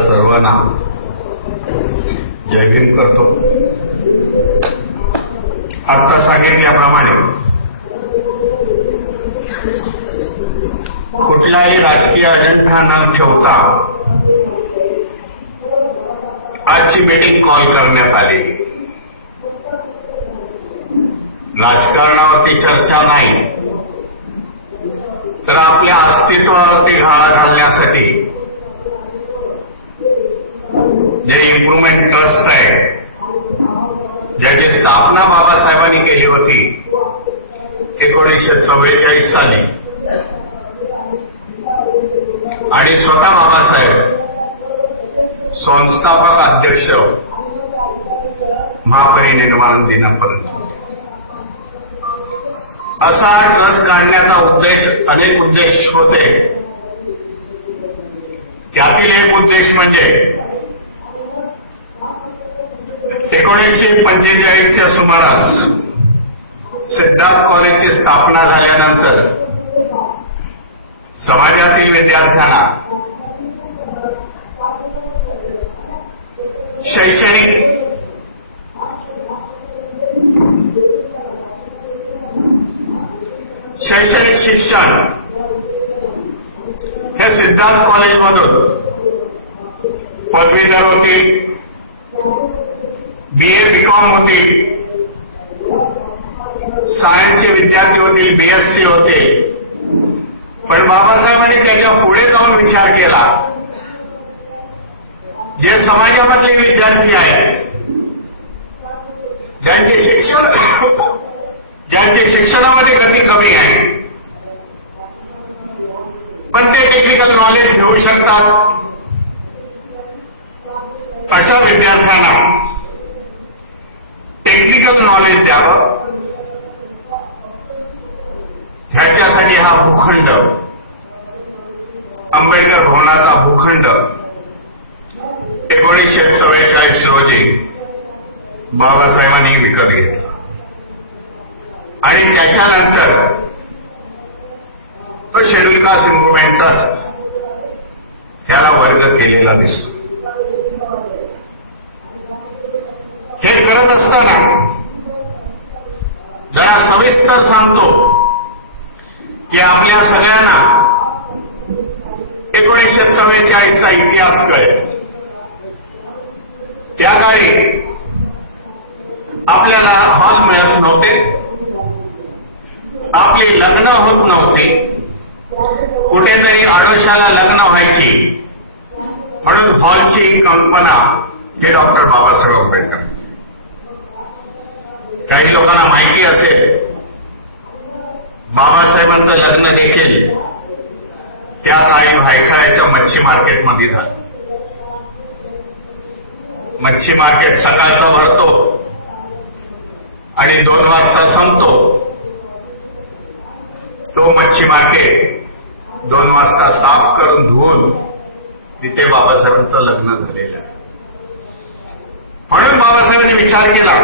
सर्वांना जय भीम करतो। आता सांगितल्याप्रमाणे कुठलाही राजकीय अजेंडा न ठेवता आजची मीटिंग कॉल करण्यात आली। राजकारणावरती चर्चा नाही तर आपल्या अस्तित्वावरती घाला घालण्यासाठी जे इम्प्रुव्हमेंट ट्रस्ट आहे, ज्याची स्थापना बाबासाहेबांनी केली होती 1944 साली, आणि स्वतः बाबासाहेब संस्थापक अध्यक्ष महापरिनिर्वाण दिनापर्यंत असा ट्रस्ट काढण्याचा उद्देश, अनेक उद्देश होते। त्यातील एक उद्देश म्हणजे 1945च्या सुमारास सिद्धार्थ कॉलेजची स्थापना झाल्यानंतर समाजातील विद्यार्थ्यांना शैक्षणिक शिक्षण हे सिद्धार्थ कॉलेजमधून पदवीधर होतील, बीए बीकॉम होतील, सायन्सचे विद्यार्थी होतील, बीएससी होतील। पण बाबासाहेबांनी त्याच्या पुढे जाऊन विचार केला, जे समाजामधले विद्यार्थी आहेत, ज्यांचे शिक्षणामध्ये गती कमी आहे पण ते टेक्निकल नॉलेज घेऊ शकतात, अशा विद्यार्थ्यांना टेक्निकल नॉलेज द्यावं। ह्याच्यासाठी हा भूखंड, आंबेडकर भवनाचा भूखंड 1944 रोजी बाबासाहेबांनी विकत घेतला आणि त्याच्यानंतर तो शेड्यूल कास्ट इम्प्रुव्हमेंट ट्रस्ट ह्याला वर्ग केलेला दिसतो। हे करत असताना जरा सविस्तर सांगतो की आपल्या सगळ्यांना 1944चा इतिहास कळेल। त्या काळी आपल्याला हॉल मिळत नव्हते, आपली लग्न होत नव्हती, कुठेतरी आडोशाला लग्न व्हायची, म्हणून हॉलची कल्पना हे डॉक्टर बाबासाहेब आंबेडकर। काही लोकांना माहिती असेल, बाबासाहेबांचं लग्न देखील त्या काळी भायखळ्याच्या मच्छी मार्केटमध्ये झालं। मच्छी मार्केट सकाळचा भरतो आणि 2 वाजता संपतो। तो मच्छी मार्केट 2 वाजता साफ करून धुवून तिथे बाबासाहेबांचं लग्न झालेलं आहे। म्हणून बाबासाहेबांनी विचार केला,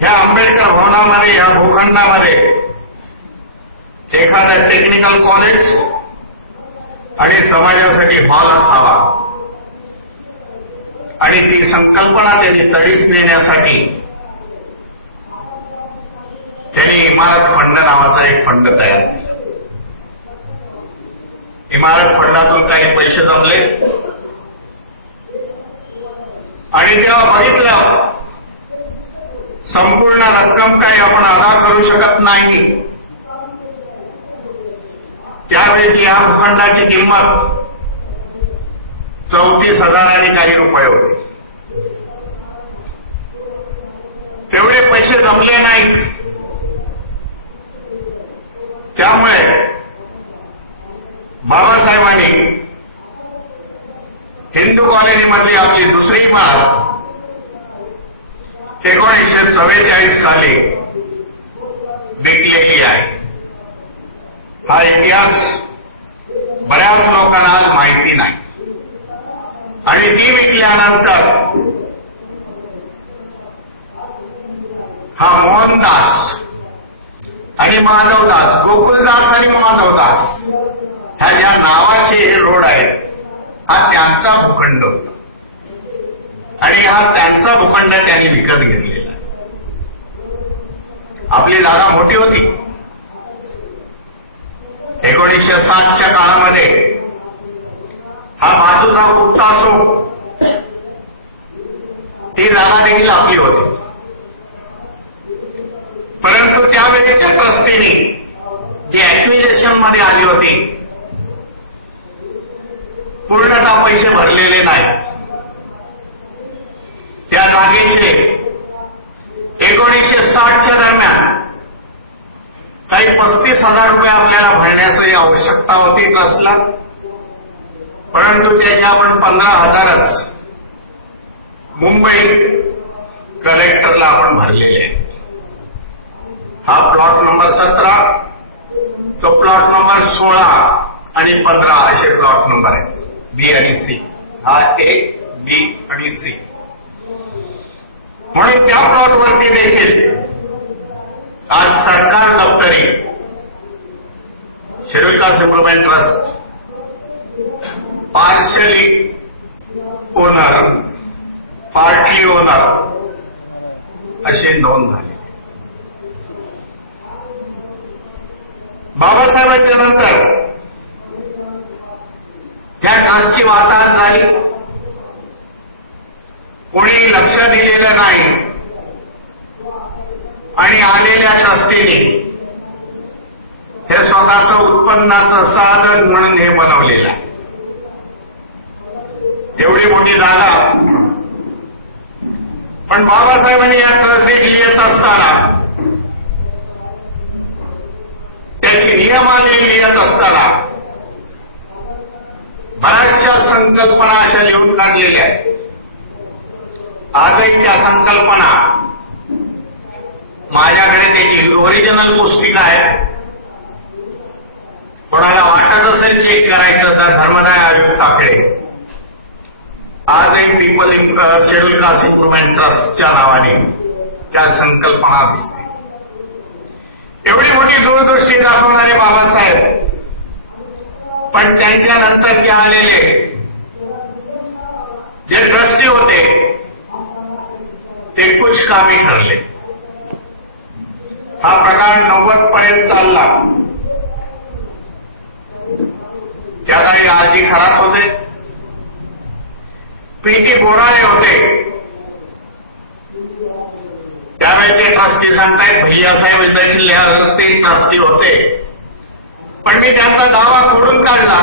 ह्या आंबेडकर भवनामध्ये, या भूखंडामध्ये एखादं टेक्निकल कॉलेज आणि समाजासाठी हॉल असावा, आणि ती संकल्पना त्यांनी तडीस नेण्यासाठी त्यांनी इमारत फंड नावाचा एक फंड तयार केला। इमारत फंडातून काही पैसे जमले आणि तेव्हा बघितलं संपूर्ण रक्कम काही आपण अदा करू शकत नाही। त्यावेळी या भूखंडाची किंमत 34,000 आणि काही रुपये होते। तेवढे पैसे जमले नाहीत। त्यामुळे बाबासाहेबांनी हिंदू कॉलनीमधली आपली दुसरी इमारत 1944 साली विकलेली आहे। हा इतिहास बऱ्याच लोकांना आज माहिती नाही, आणि ती विकल्यानंतर हा मोहनदास आणि माधवदास, गोकुलदास आणि माधवदास ह्या ज्या नावाचे हे रोड आहेत, हा त्यांचा भूखंड होता आणि हा त्यांचा भूखंड त्यांनी विकत घेतलेला. आपली जागा मोठी होती. 1960च्या काळामध्ये हा मातुका गुप्ता असो, ती जागा देखील आपली होती. परंतु त्यावेळेच्या ट्रस्टीने जी ऍक्विजिशन मध्ये आली होती, पूर्णतः पैसे भरलेले नाही. त्या जागेचे 1960च्या दरम्यान काही 35,000 रुपये आपल्याला भरण्याची आवश्यकता होती ट्रस्टला, परंतु त्याचे आपण 15,000च मुंबई कलेक्टरला आपण भरलेले आहेत. हा प्लॉट नंबर 17, तो प्लॉट नंबर 16 आणि 15 असे प्लॉट नंबर आहेत, बी आणि सी. हा ए, बी आणि सी. म्हणून त्या प्लॉटवरती देखील आज सरकार दप्तरी schedule caste improvement trust partially owner, partly owner अशी नोंद झाली. बाबासाहेबांच्या नंतर या ट्रस्टची वाताहत झाली. कोणी लक्ष दिलेलं नाही आणि आलेल्या ट्रस्टीने हे स्वतःचं उत्पन्नाचं साधन म्हणून हे बनवलेलं आहे. एवढी मोठी जागा, पण बाबासाहेबांनी या ट्रस्ट देखील येत असताना, त्याची नियमावली लिहित असताना बऱ्याचशा संकल्पना अशा लिहून काढलेल्या आहेत. आजही त्या संकल्पना माझ्याकडे त्याची ओरिजिनल पुस्तिका आहे. कोणाला वाटत असेल चेक करायचं तर धर्मदाय आयुक्ताकडे आजही पीपल शेड्यूल कास्ट इम्प्रुव्हमेंट ट्रस्टच्या नावाने त्या संकल्पना दिसते. एवढी मोठी दूरदृष्टी दाखवणारे बाबासाहेब, पण त्यांच्या नंतरचे आलेले जे ट्रस्टी होते ते कुछ कामी ठरले. हा प्रकार 90 पर्यंत चालला. त्या काळी आरजी खरात होते, पीटी बोराळे होते. त्यावेळेचे ट्रस्टी सांगतायत भैयासाहेब देखील ते ट्रस्टी होते, पण मी त्यांचा दावा खोडून काढला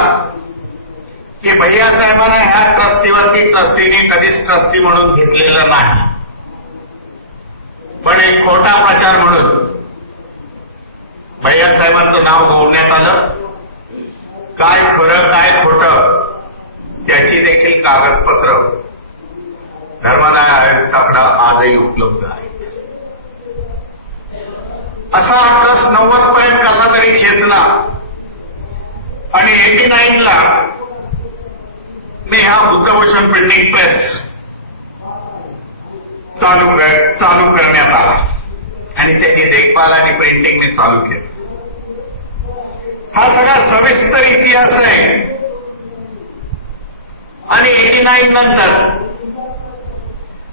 की भैयासाहेबांना ह्या ट्रस्टीवरती ट्रस्टीने कधीच ट्रस्टी म्हणून घेतलेलं नाही. पण एक खोटा प्रचार म्हणून भैयासाहेबांचं नाव गौरण्यात आलं. काय खरं काय खोटं त्याची देखील कागदपत्र धर्मदाय आयुक्ताकडे आजही उपलब्ध आहेत. असा हा ट्रस्ट 90 पर्यंत कसा तरी खेचला आणि 89ला मी हा बुद्धभूषण प्रिंटिंग प्रेस चालू करण्यात आला आणि त्याची देखभाल आणि प्रिंटिंग मी चालू केली. हा सगळा सविस्तर इतिहास आहे. आणि 89 नंतर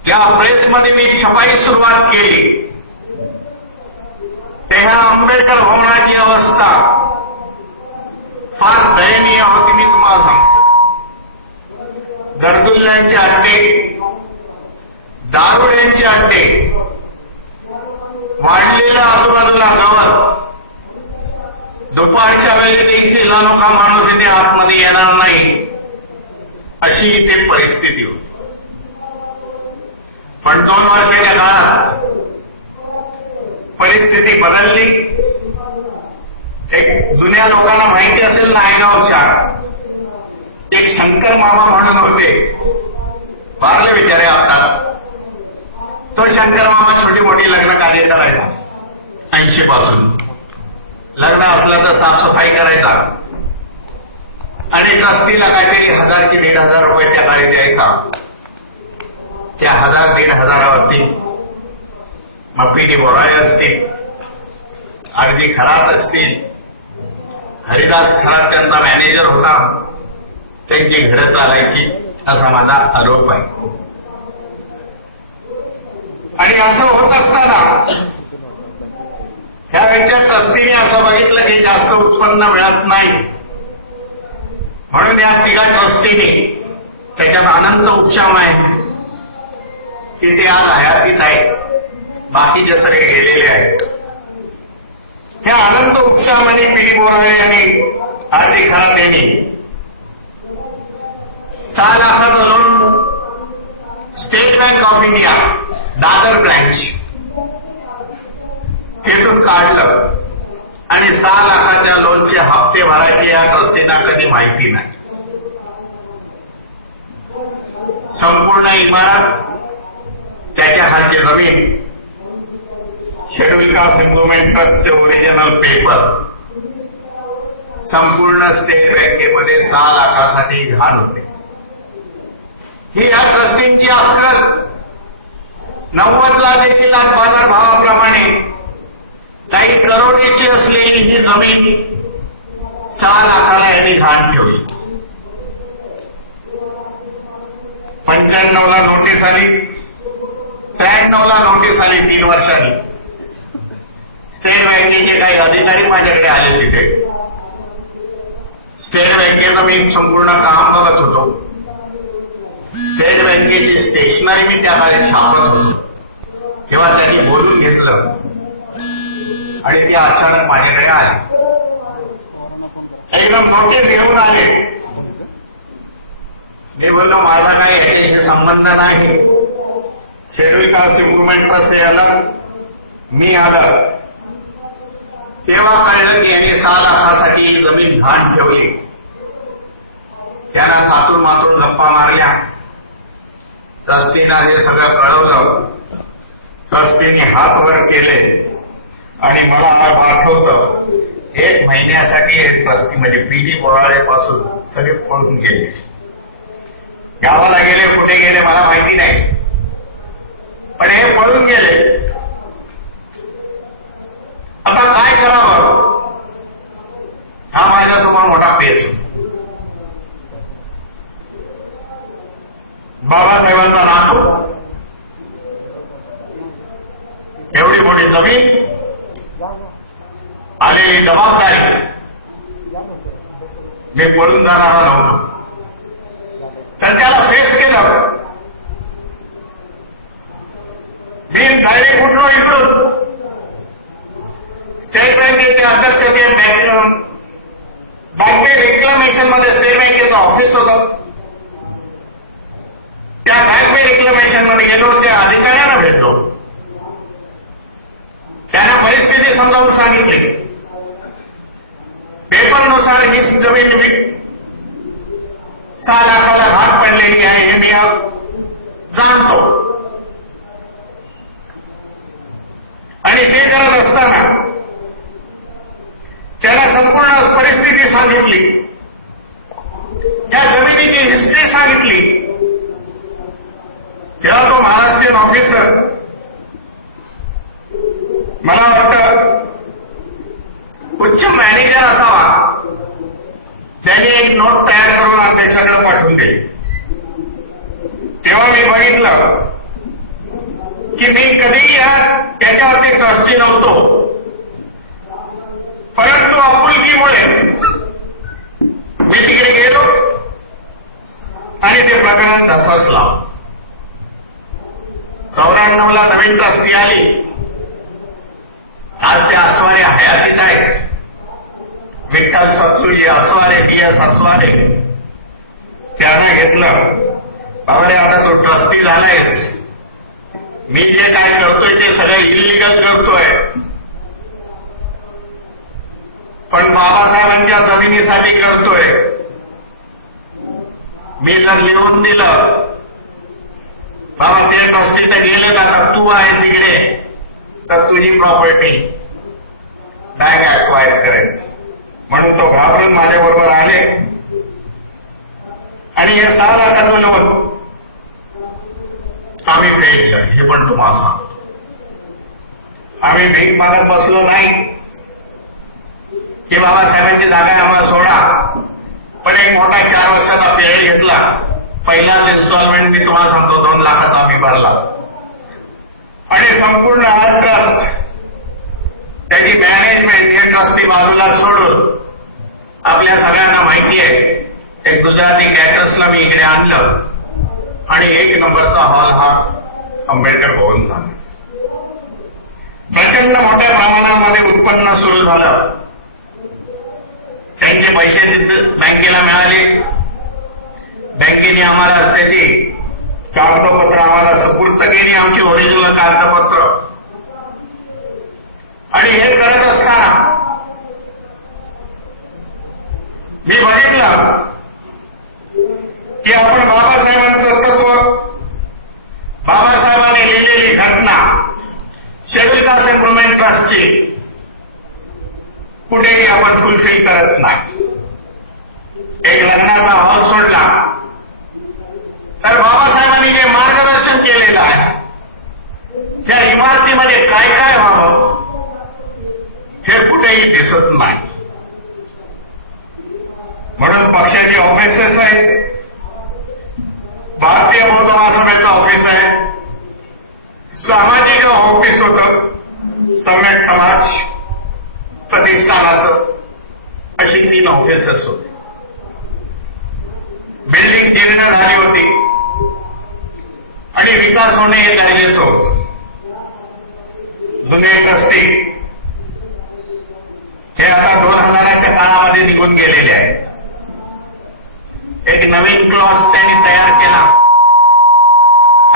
या प्रेसमध्ये मी छपाई सुरुवात केली. तेव्हा आंबेडकर भवनाची अवस्था फार दयनीय होती. मी तुम्हाला सांगतो, घरगुल्ल्यांचे अड्डे, दारुड्यांचे अड्डे, वाढलेलं आजूबाजूला गवत, दुपारच्या वेळी देखील नोका माणूस इथे आतमध्ये येणार नाही अशी इथे परिस्थिती होती. पण 2 वर्षाच्या काळात परिस्थिती बदलली. एक जुन्या लोकांना माहिती असेल नायगावच्या एक शंकर मामा म्हणून होते, वारले बिचारे आताच. तो शंकर मामा छोटी मोठी लग्न कार्य करायचा. 80 पासून लग्न असलं तर साफसफाई करायचा आणि ट्रस्टीला काहीतरी 1000 की 1500 रुपये त्या काळी द्यायचा. त्या 1000-1500वरती मग पीटी बोराळे असतील, आरजी खरात असतील, हरिदास खरात त्यांचा मॅनेजर होता, त्यांची घरं चालायची असा माझा आरोप आहे. आणि असं होत असताना ह्या वेळच्या ट्रस्टीने असं बघितलं की जास्त उत्पन्न मिळत नाही, म्हणून या तिघा ट्रस्टीने त्याच्यात अनंत उपशाम आहे की ते आज हयातीत आहेत, बाकीचे सगळे गेलेले आहेत. ह्या अनंत उपशाम आणि पिढी बोराळे आणि आर्थिक खरातेने 6 लाखाचं loan state bank of India Dadar branch तेथून काढलं आणि 6 लाखाच्या लोनचे हप्ते भरायचे या ट्रस्टींना कधी माहिती नाही. संपूर्ण इमारत, त्याच्या खालची जमीन, शेड्यूल कास्ट इम्प्रुव्हमेंट ट्रस्टचे ओरिजिनल पेपर, संपूर्ण स्टेट बँकेमध्ये 6 लाखासाठी घाण होते. ही या ट्रस्टींची अक्कल 90ला देखील बाजारभावाप्रमाणे काही करोडीची असलेली ही जमीन 6 लाखाला यांनी घाण ठेवली. 95ला नोटीस आली, 93ला नोटीस आली 3 वर्षांनी. स्टेट बँकेचे काही अधिकारी माझ्याकडे आले तिथे. स्टेट बँकेचं मी संपूर्ण काम बघत होतो. स्टेट बँकेची स्टेशनरी मी त्या काळी छापत होतो, तेव्हा त्यांनी बोलून घेतलं आणि ते अचानक माझ्याकडे आले. एकदम नोटीस घेऊन आले. मी बोललो माझा काही याच्याशी संबंध नाही, शेड्यूल कास्ट इम्प्रुव्हमेंट ट्रस्ट आलं, मी आलं. तेव्हा कळलं की यांनी 6 लाखासाठी ही जमीन घाण ठेवली. त्यांना थातून मातून गप्पा मारल्या. ट्रस्टीना हे सगळं कळवलं. ट्रस्टीने हात वर केले आणि मला पाठवतं 1 महिन्यासाठी ट्रस्टी म्हणजे पीडी बोराळेपासून सगळे पळून गेले. गावाला गेले, कुठे गेले मला माहिती नाही, पण हे पळून गेले. आता काय करावं हा माझ्यासमोर मोठा पेच. बाबासाहेबांचा नातू, एवढी मोठी जमीन, आलेली जबाबदारी, मी पळून जाणारा नव्हतो. तर त्याला फेस केलं. मी डायरेक्ट उठलो इकडून. स्टेट बँकेचे अध्यक्ष ते बँके रिक्लेमेशन मध्ये स्टेट बँकेचं ऑफिस होतं. त्या बँक पे रिक्लेमेशन मध्ये गेलो, त्या अधिकाऱ्यांना भेटलो. त्यांना परिस्थिती समजावून सांगितली. पेपरनुसार ही जमीन 6 लाखाला घाट पडलेली आहे हे मी जाणतो. आणि ते करत असताना त्याला संपूर्ण परिस्थिती सांगितली, त्या जमिनीची हिस्ट्री सांगितली. तेव्हा तो महाराष्ट्रीयन ऑफिसर, मला वाटतं उच्च मॅनेजर असावा, त्याने एक नोट तयार करून अध्यक्षाकडे पाठवून दिली. तेव्हा मी बघितलं की मी कधीही त्याच्यावरती ट्रस्टी नव्हतो, परंतु आपुलकीमुळे मी तिकडे गेलो आणि ते प्रकरण धससला. 94ला नवीन ट्रस्टी आली. आज ते आसवारे हयातीत आहेत. विठ्ठल सतलुजी आसवारे, BS आसवारे. त्यांना घेतलं, बाबा रे आता तो ट्रस्टी झालायस, मी जे काय करतोय ते सगळं इलिगल करतोय, पण बाबासाहेबांच्या जमिनीसाठी करतोय. मी जर लिहून दिलं बाबा ते ट्रस्टी तर गेले ना, तर तू आहेस इकडे, तर तुझी प्रॉपर्टी बँक अक्वायर करेल. म्हणून तो घाबरून माझ्याबरोबर आले आणि हे 6 लाखाचं लोन आम्ही फेडलं. हे पण तुम्हाला सांगतो, आम्ही भीक मागत बसलो नाही की बाबासाहेबांची जागा आम्हाला सोडा, पण एक एक मोठा 4 वर्षाचा पिरियड घेतला. पहिलाच इन्स्टॉलमेंट मी तुम्हाला सांगतो 2 लाखाचा आम्ही भरला आणि संपूर्ण हा ट्रस्ट त्याची मॅनेजमेंट हे ट्रस्टी बाजूला सोडून आपल्या सगळ्यांना माहिती आहे एक गुजराती कॅटर्सला मी इकडे आणलं आणि 1 नंबरचा हॉल हा आंबेडकर भवन झाला. प्रचंड मोठ्या प्रमाणामध्ये उत्पन्न सुरू झालं. त्यांचे पैसे बँकेला मिळाले. बँकेने आम्हाला त्याची कागदपत्र आम्हाला सुपूर्द केली, आमची ओरिजिनल कागदपत्र. आणि हे करत असताना मी बघितलं की आपण बाबासाहेबांचं तत्व, बाबासाहेबांनी लिहिलेली घटना शेड्यूल कास्ट इम्प्रुव्हमेंट ट्रस्टची कुठेही आपण फुलफिल करत नाही. एक लग्नाचा हॉल सोडला तर बाबासाहेबांनी जे मार्गदर्शन केलेलं आहे त्या इमारतीमध्ये काय काय व्हावं हे कुठेही दिसत नाही. म्हणून पक्षाची ऑफिसेस आहेत, भारतीय बौद्ध महासभेचं ऑफिस आहे, सामाजिक ऑफिस होतं, सम्यक समाज प्रतिष्ठानाचं, अशी 3 ऑफिसेस होती. बिल्डिंग जीर्ण झाली होती आणि विकास होणे हे गरजेचं होतं. जुने ट्रस्टी हे आता 2000च्या काळामध्ये निघून गेलेले आहेत. एक नवीन क्लॉज त्यांनी तयार केला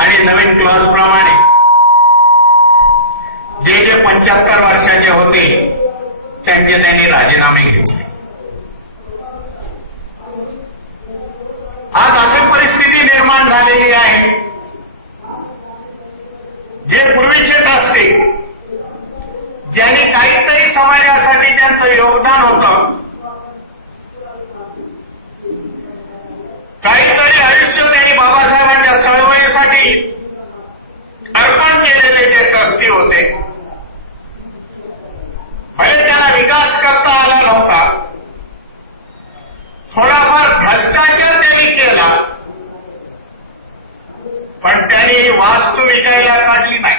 आणि नवीन क्लॉज प्रमाणे जे 75 वर्षाचे होते त्यांचे त्यांनी राजीनामे घेतले. आज अशी परिस्थिती निर्माण झालेली आहे जे पूर्वीचे ट्रस्टी ज्यांनी काहीतरी समाजासाठी त्यांचं योगदान होतं, काहीतरी आयुष्य त्यांनी बाबासाहेबांच्या चळवळीसाठी अर्पण केलेले जे ट्रस्टी होते, भले त्याला विकास करता आला नव्हता, थोडाफार भ्रष्टाचार त्यांनी केला, पण त्यांनी वास्तू विकायला काढली नाही.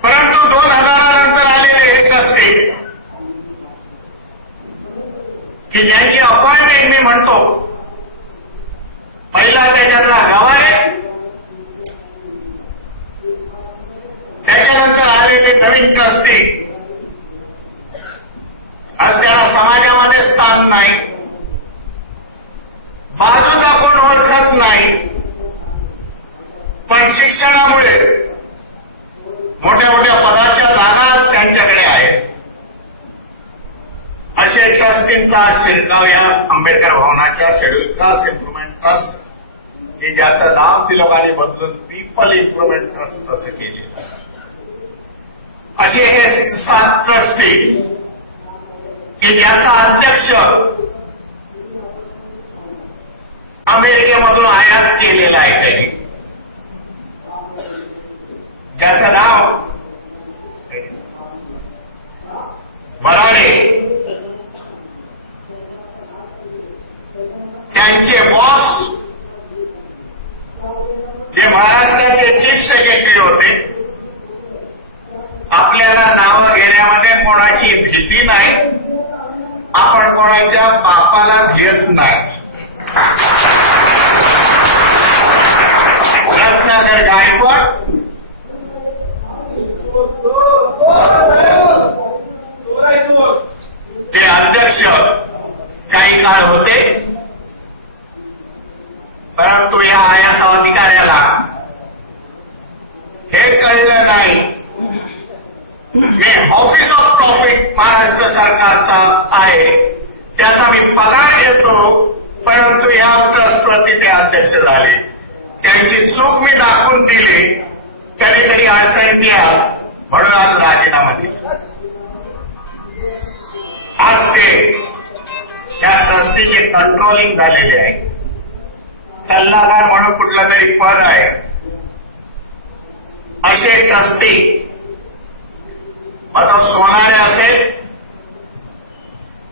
परंतु 2000 नंतर आलेले हे ट्रस्टी की ज्यांची अपॉइंटमेंट मी म्हणतो, पहिला त्याच्यातला गवारे, त्याच्यानंतर आलेले नवीन ट्रस्टी, आज त्याला समाजामध्ये स्थान नाही, बाजूचा कोण ओळखत नाही, पण शिक्षणामुळे मोठ्या मोठ्या पदाच्या जागाच त्यांच्याकडे आहेत. असे ट्रस्टींचा शिरकाव या आंबेडकर भवनाच्या शेड्यूल कास्ट इम्प्रुव्हमेंट ट्रस्ट, की ज्याचं नाव ती लोकांनी बदलून पीपल इम्प्रुव्हमेंट ट्रस्ट असं केले. असे हे 7 ट्रस्टी की ज्याचा अध्यक्ष अमेरिकेमधून आयात केलेला आहे त्यांनी, ज्याचं नाव वराडे, त्यांचे बॉस जे महाराष्ट्राचे चीफ सेक्रेटरी होते. आपल्याला नावं घेण्यामध्ये कोणाची भीती नाही, आपण कोणाच्या बापाला घेत नाही. रत्नाकर गायकवाड ते अध्यक्ष काही काळ होते, परंतु या आयएस अधिकाऱ्याला हे कळलं नाही मी ऑफिस ऑफ प्रॉफिट महाराष्ट्र सरकारचा आहे, त्याचा मी पगार घेतो, परंतु या ट्रस्टवरती ते अध्यक्ष झाले. त्यांची चूक मी दाखवून दिली, कधीतरी अडचणीत या म्हणून आज राजीनामा दिला. आज ते त्या ट्रस्टीचे कंट्रोलिंग झालेले आहे. सल्लागार म्हणून कुठलं तरी पद आहे. असे ट्रस्टी मग तो सोनारे असेल,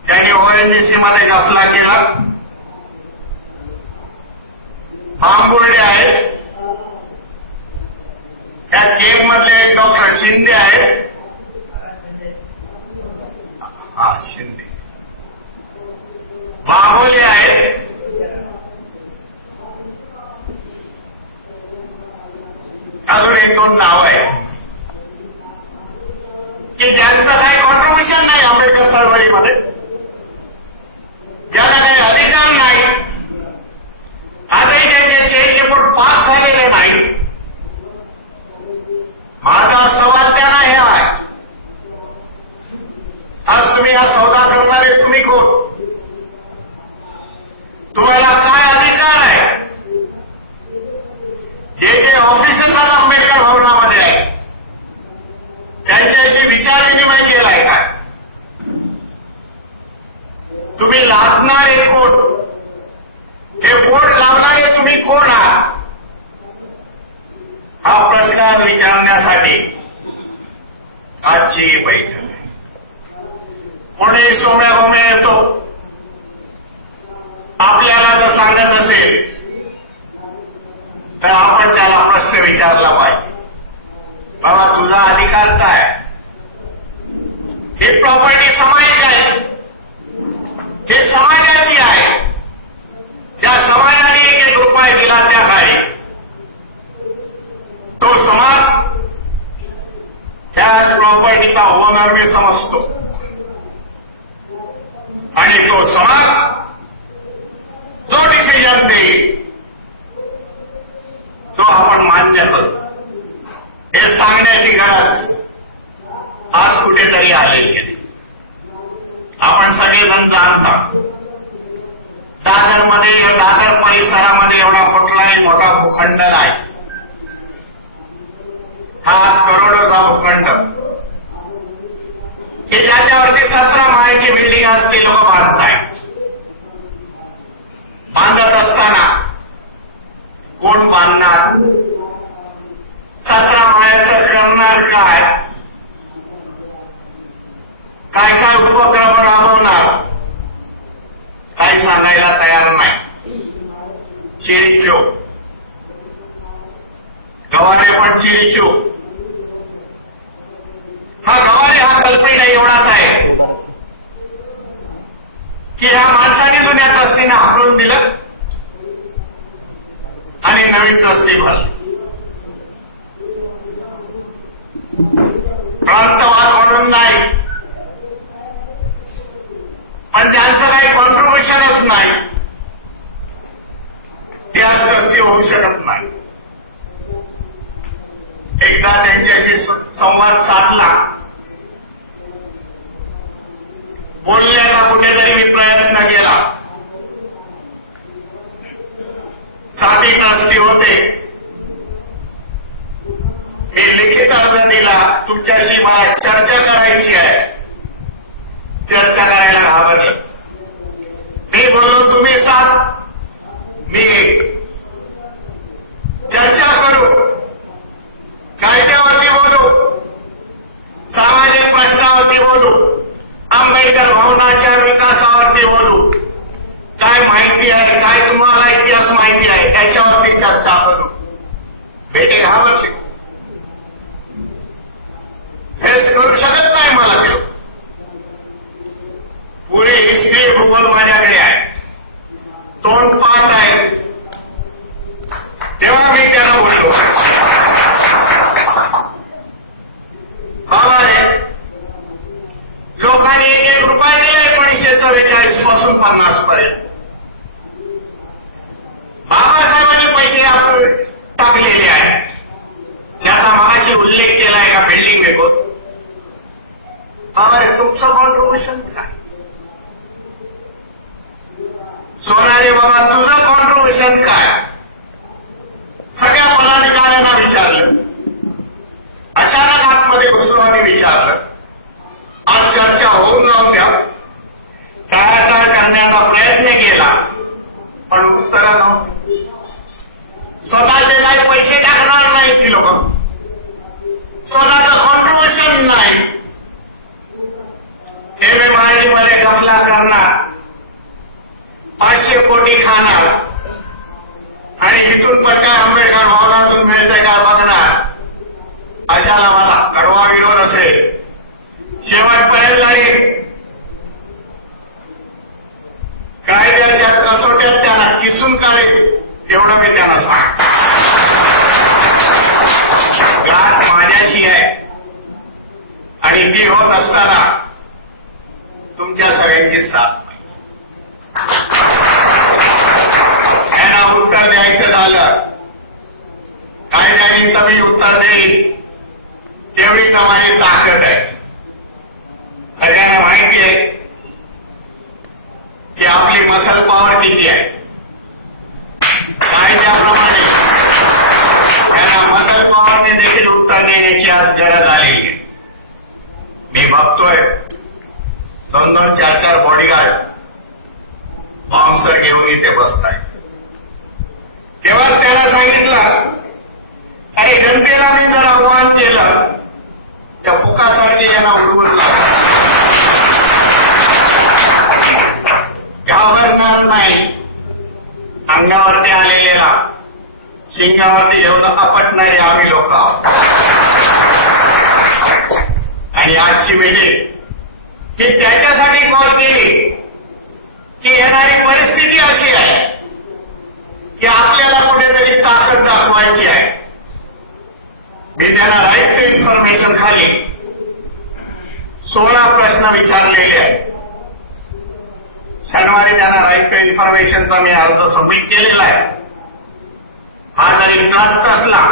त्यांनी ओएनजीसी मध्ये घपला केला, बांबुर्डे आहेत, त्या केम मधले एक डॉक्टर शिंदे आहेत, शिंदे, बाहोले आहेत, अजून एक दोन नावं आहेत की ज्यांचं काही कॉन्ट्रिब्युशन नाही आंबेडकर चळवळीमध्ये, ज्यांना काही अधिकार नाही, आजही त्यांचे चेंज रिपोर्ट पास झालेले नाही. माझा सवाल त्यांना हे आहे, आज तुम्ही हा सौदा करणारे तुम्ही कोण? तुम्हाला काय अधिकार आहे? जे जे ऑफिसेस आज आंबेडकर भवनामध्ये आहे त्यांच्याशी विचार विनिमय केलाय काय? तुम्ही लादणारे कोण? हे बोर्ड लावणारे तुम्ही कोण आहात? हा प्रश्न विचारण्यासाठी आजची बैठक आहे. कोणी सोम्या येतो, आपल्याला जर सांगत असेल तर आपण त्याला प्रश्न विचारला पाहिजे, बाबा तुझा अधिकार काय? ही प्रॉपर्टी सामायिक आहे, हे समाजाची आहे. त्या समाजाने एक रुपया दिला त्या काळी तो समाज त्या प्रॉपर्टीचा ओनर मी समजतो आणि तो समाज जो डिसिजन देईल तो आपण मान्य करू. हे सांगण्याची गरज आज कुठेतरी आलेली आहे. आपण सगळेजण जाणता दादर परिसरामध्ये एवढा कुठलाही मोठा भूखंड नाही. हा आज करोडोचा भूखंड की ज्याच्यावरती 17 माळ्याची बिल्डिंग असते लोक बांधतायत. बांधत असताना कोण बांधणार? 17 माळ्याचं करणार काय? काय काय उपक्रम राबवणार? काही सांगायला तयार नाही. चिडीचो गवारे पण चिडीचो. हा गवारे हा कल्पिता एवढाच आहे की ह्या माणसाने जुन्या ट्रस्टीने हाकलून दिलं आणि नवीन ट्रस्टी भरली. प्रांतवाद म्हणून नाही, पण ज्यांचं काही कॉन्ट्रिब्युशनच नाही ते आज ट्रस्टी होऊ शकत नाही. एकदा त्यांच्याशी संवाद साधला, बोलण्याचा कुठेतरी मी प्रयत्न केला. 7 ट्रस्टी होते. मी लिखित अर्ज दिला, तुमच्याशी मला चर्चा करायची आहे. चर्चा करायला घाबरलं. मी बोललो तुम्ही 7 मी 1. चर्चा करू, कायद्यावरती बोलू, सामाजिक प्रश्नावरती बोलू, आंबेडकर भवनाच्या विकासावरती बोलू, काय माहिती आहे, काय तुम्हाला इतिहास माहिती आहे याच्यावरती चर्चा करू. बेटे घाबरले, फेस करू शकत नाही मला ते. पुरी हिस्ट्री भूगोल माझ्याकडे आहे, तोंडपाठ आहे. तेव्हा मी त्याला बोललो, बाबा रे, लोकांनी 1 रुपया दिला 1944 पासून 50 पर्यंत. बाबासाहेबांनी पैसे आपण टाकलेले आहेत. त्याचा मगाशी उल्लेख केलाय का बिल्डिंग वेगोत. बाबा रे, तुमचं कॉन्ट्रिब्युशन काय? सोनारे बाबा, तुझं कॉन्ट्रिब्युशन काय? सगळ्या पदाधिकाऱ्यांना विचारलं. अचानक आतमध्ये घुसलो आणि विचारलं. आज चर्चा होऊन नव्हत्या, टाळाटाळ करण्याचा प्रयत्न केला, पण उत्तरं नव्हती. स्वतःचे काही पैसे टाकणार नाही ती लोक, स्वतःचं कॉन्ट्रिब्युशन नाही. एमएमआरडीमध्ये घपला करणार, 500 कोटी खाणार आणि इथून पण काय आंबेडकर भवनातून मिळतंय काय बघणार, अशाला मला कडवा विरोध असेल. शेवटपर्यंत लढेल. कायद्याच्या कसोट्यात त्यांना किसून काढेल, एवढं मी त्यांना सांग. गाठ माझ्याशी आहे आणि ती होत असताना तुमच्या सगळ्यांची साथ यांना उत्तर द्यायचं झालं, कायद्याने मी उत्तर देईन तेवढी तर माझी ताकद आहे. सगळ्यांना माहिती आहे की आपली मसल पॉवर किती आहे. कायद्याप्रमाणे त्यांना मसल पॉवरने देखील उत्तर देण्याची आज गरज आलेली आहे. मी बघतोय 2-2, 4-4 बॉडीगार्ड बाउन्सर घेऊन इथे बसताय. तेव्हाच त्याला सांगितलं, अरे जनतेला मी जर आव्हान केलं त्या फुकासारखी यांना उडवून घाबरणार नाही. अंगावरती आलेलेला शिंगावरती जेवढं आपटणारे आम्ही लोक आहोत. आणि आजची मीटिंग ही त्याच्यासाठी कॉल केली की येणारी परिस्थिती अशी आहे की आपल्याला कुठेतरी ताकद दाखवायची आहे. मी त्यांना राईट टू इन्फॉर्मेशन खाली 16 प्रश्न विचारलेले आहेत. शनिवारी त्यांना राईट टू इन्फॉर्मेशनचा मी अर्ज सबमिट केलेला आहे. हा जरी ट्रस्ट असला,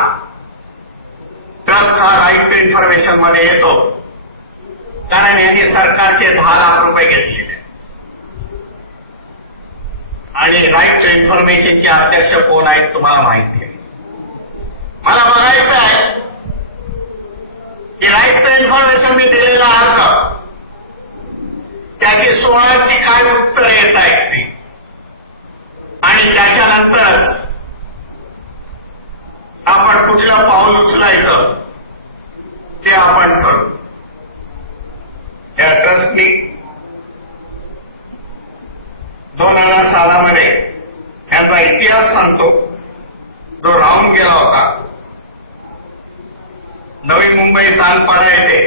ट्रस्ट हा राईट टू इन्फॉर्मेशन मध्ये येतो, कारण यांनी सरकारचे 10 लाख रुपये घेतलेले आणि राईट टू इन्फॉर्मेशनचे अध्यक्ष कोण आहेत तुम्हाला माहिती आहे. मला बघायचं आहे की राईट टू इन्फॉर्मेशन मी दिलेला अर्ज त्याची 16ची काय उत्तर येत आहेत ती, आणि त्याच्यानंतरच आपण कुठलं पाऊल उचलायचं ते आपण करू. त्या ट्रस्टनी 2000 सालामध्ये यांचा इतिहास सांगतो जो राहून गेला होता. नवी मुंबई सालपाडा येथे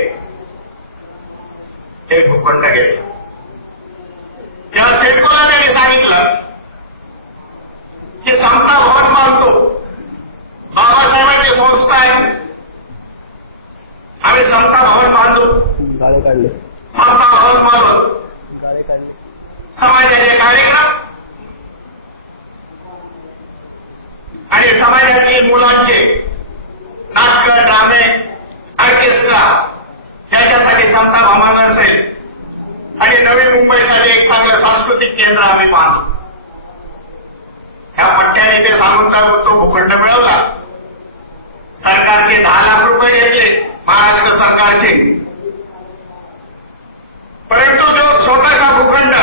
एक भूखंड घेतला. तेव्हा सिडकोला त्यांनी सांगितलं की समता भवन मानतो, बाबासाहेबांची संस्था आहे, आम्ही समता भवन बांधू. समता भवन मानून समाजाचे कार्यक्रम आणि समाजातील मुलांचे नाटक, ड्रामे, ऑर्केस्ट्रा याच्यासाठी समता भवन असेल आणि नवी मुंबईसाठी एक चांगलं सांस्कृतिक केंद्र आम्ही बांधू. ह्या पट्ट्याने ते सांगून तो भूखंड मिळवला. सरकारचे 10 लाख रुपये घेतले, महाराष्ट्र सरकारचे. परंतु जो छोटासा भूखंड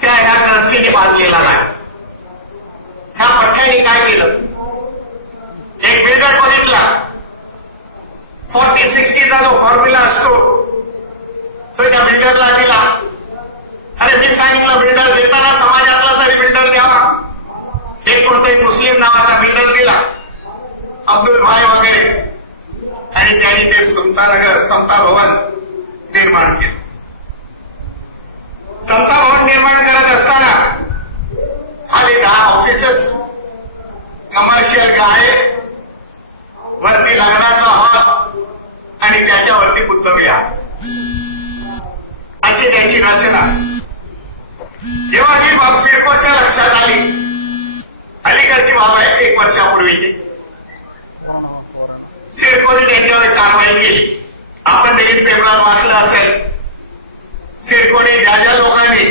त्या ह्या ट्रस्टीने बांधलेला नाही. ह्या पठ्ठ्याने काय केलं, एक बिल्डर बघितला, 40-60चा जो फॉर्म्युला असतो तो त्या बिल्डरला दिला. अरे मी सांगितलं बिल्डर देताना समाजातला तरी बिल्डर द्यावा. एक कोणताही मुस्लिम नावाचा बिल्डर दिला, अब्दुल भाई वगैरे, आणि त्यांनी ते समता भवन निर्माण केलं. समता भवन निर्माण करत असताना खाली 10 ऑफिसेस, कमर्शियल गाळे, वरती लग्नाचा हॉल आणि त्याच्यावरती बुद्धविहार, अशी त्याची रचना. जेव्हा ही बाब सिडकोच्या लक्षात आली, अलीकडची बाब आहे 1 वर्षापूर्वीची, सिडकोने त्यांच्यावर कारवाई केली. आपण देखील पेपरात वाचलं असेल. सिडकोने ज्या ज्या लोकांनी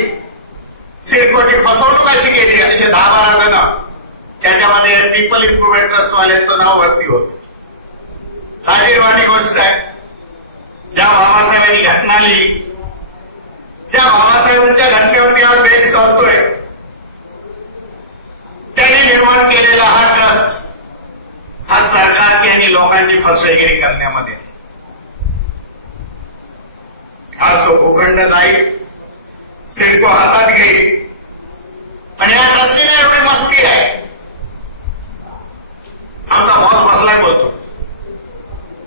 सिडकोची फसवणूक अशी केली, असे 10-12 जण त्याच्यामध्ये पीपल इम्प्रुव्हमेंट ट्रस्टवाल्यांचं नाव वरती होत. लाजीरवाणी गोष्ट आहे. ज्या बाबासाहेबांनी घटना लिहिली, ज्या बाबासाहेबांच्या घटनेवरती आज बेंच चालतोय, त्यांनी निर्माण केलेला हा ट्रस्ट हा सरकारची आणि लोकांची फसवेगिरी करण्यामध्ये. आज तो भूखंड जाईल सिडको हातात घेईल. पण या ट्रस्टीला एवढी मस्ती आहे. आमचा बॉस बसलाय बोलतो,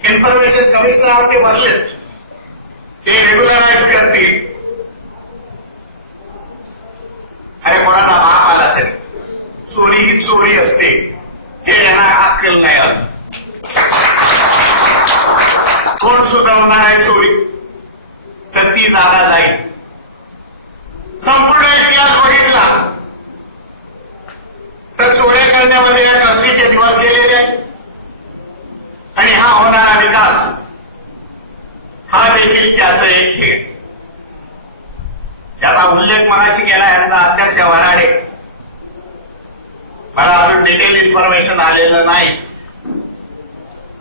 इन्फॉर्मेशन कमिशनर ते बसलेत, ते रेग्युलराइज करतील. अरे कोणाला बाप आला तरी चोरी ही चोरी असते, हे यांना अक्कल नाही आलं. कोण सुधारणार आहे चोरी तर ती दादा जाईल. संपूर्ण इतिहास बघितला तर चोऱ्या करण्यामध्ये या ट्रस्टीचे दिवस गेलेले आहेत. आणि हा होणारा विकास हा देखील त्याचं एक हे. त्याचा उल्लेख मगाशी केला यांचा अध्यक्ष वराडे. मला अजून डिटेल इन्फॉर्मेशन आलेलं नाही,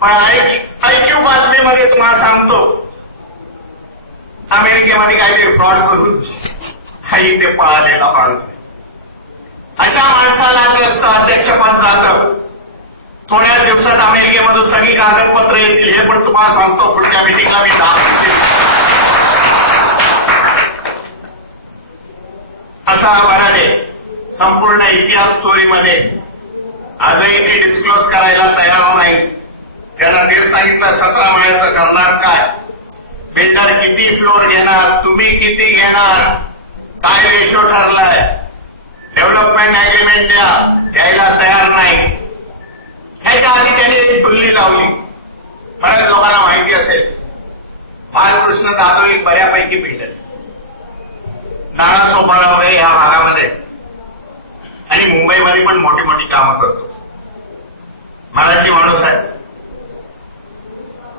पण ऐक्यू बातमीमध्ये तुम्हाला सांगतो, अमेरिकेमध्ये काहीतरी फ्रॉड करून हा इथे पळालेला माणूस आहे. अशा माणसाला ट्रस्टचं अध्यक्षपद जातं. थोड्या दिवसात अमेरिकेमधून सगळी कागदपत्र येतील, हे पण तुम्हाला सांगतो. पुढच्या मिटिंगला मी असा वराडे संपूर्ण इतिहास चोरीमध्ये आजही ते डिस्क्लोज करायला तयार नाही. त्याला ते सांगितलं 17 माळ्याचं करणार काय, बिल्डर किती फ्लोर घेणार, तुम्ही किती घेणार, काय रेशो ठरलाय, डेव्हलपमेंट अग्रीमेंट द्यायला तयार नाही. ह्याच्या आधी त्यांनी एक टुल्ली लावली. बऱ्याच लोकांना माहिती असेल, बालकृष्ण जाधव एक बऱ्यापैकी बिल्डर, नाना सोपारा वगैरे ह्या भागामध्ये आणि मुंबईमध्ये पण मोठी मोठी कामं करतो. मराठी माणूस आहे,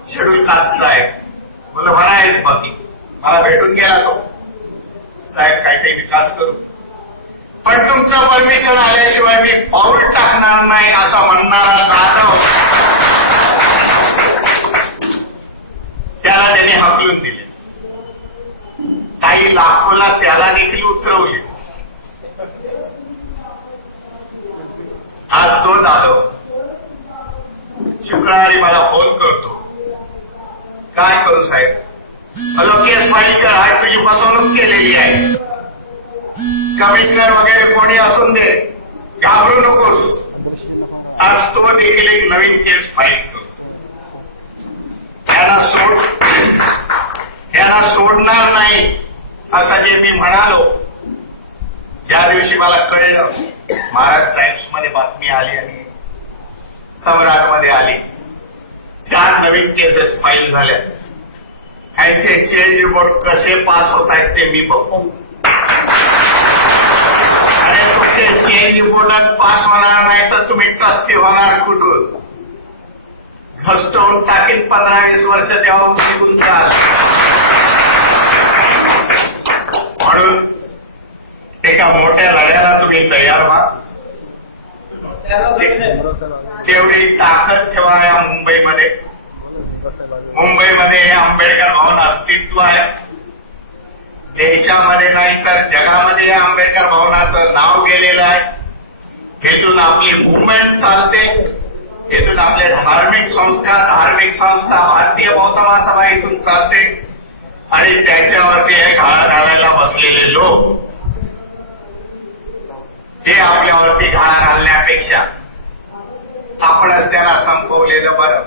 शेड्यूल कास्टचा आहे. बोल बरा आहेत बाकी. मला भेटून गेला तो, साहेब काही काही विकास करू, पण तुमचं परमिशन आल्याशिवाय मी पाऊल टाकणार नाही असं म्हणणारा जाधव, त्याला त्याने हकलून दिले. काही लाखोला त्याला देखील उतरवले. आज तो जाधव शुक्रवारी मला फोन करतो, काय करू साहेब, हॅलो केस फाईल कर, आज तुझी फसवणूक केलेली आहे. कमिशनर वगैरे कोणी असून दे, घाबरू नकोस. आज तो देखील एक नवीन केस फाईल करतो. याला सोडणार नाही असं जे मी म्हणालो, ज्या दिवशी मला कळलं, महाराष्ट्र टाइम्समध्ये बातमी आली आणि सम्राटमध्ये आली, 4 नवीन केसेस फाईल झाल्या. यांचे चेंज रिपोर्ट कसे पास होत आहेत ते मी बघतो. आणि तुमचे चेंज रिपोर्टच पास होणार नाही तर तुम्ही ट्रस्टी होणार कुठून? घसटवून टाकीन 15-20 वर्ष तेव्हा निघून जाल. म्हणून एका मोठ्या लढ्याला तुम्ही तयार व्हा. तेवढी ताकद ठेवा. या मुंबईमध्ये आंबेडकर भवन अस्तित्व आहे. देशामध्ये नाही तर जगामध्ये या आंबेडकर भवनाचं नाव गेलेलं आहे. हेतून आपली मुवमेंट चालते. हेतून आपल्या धार्मिक संस्था भारतीय बौद्ध महासभा इथून चालते. आणि त्याच्यावरती हे घाला घालायला बसलेले लोक, हे आपल्यावरती घाला घालण्यापेक्षा आपणच त्यांना संपवलेलं बरं.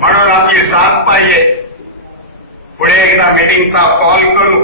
म्हणून आपली साथ पाहिजे. पुढे एकदा मीटिंगचा कॉल करू.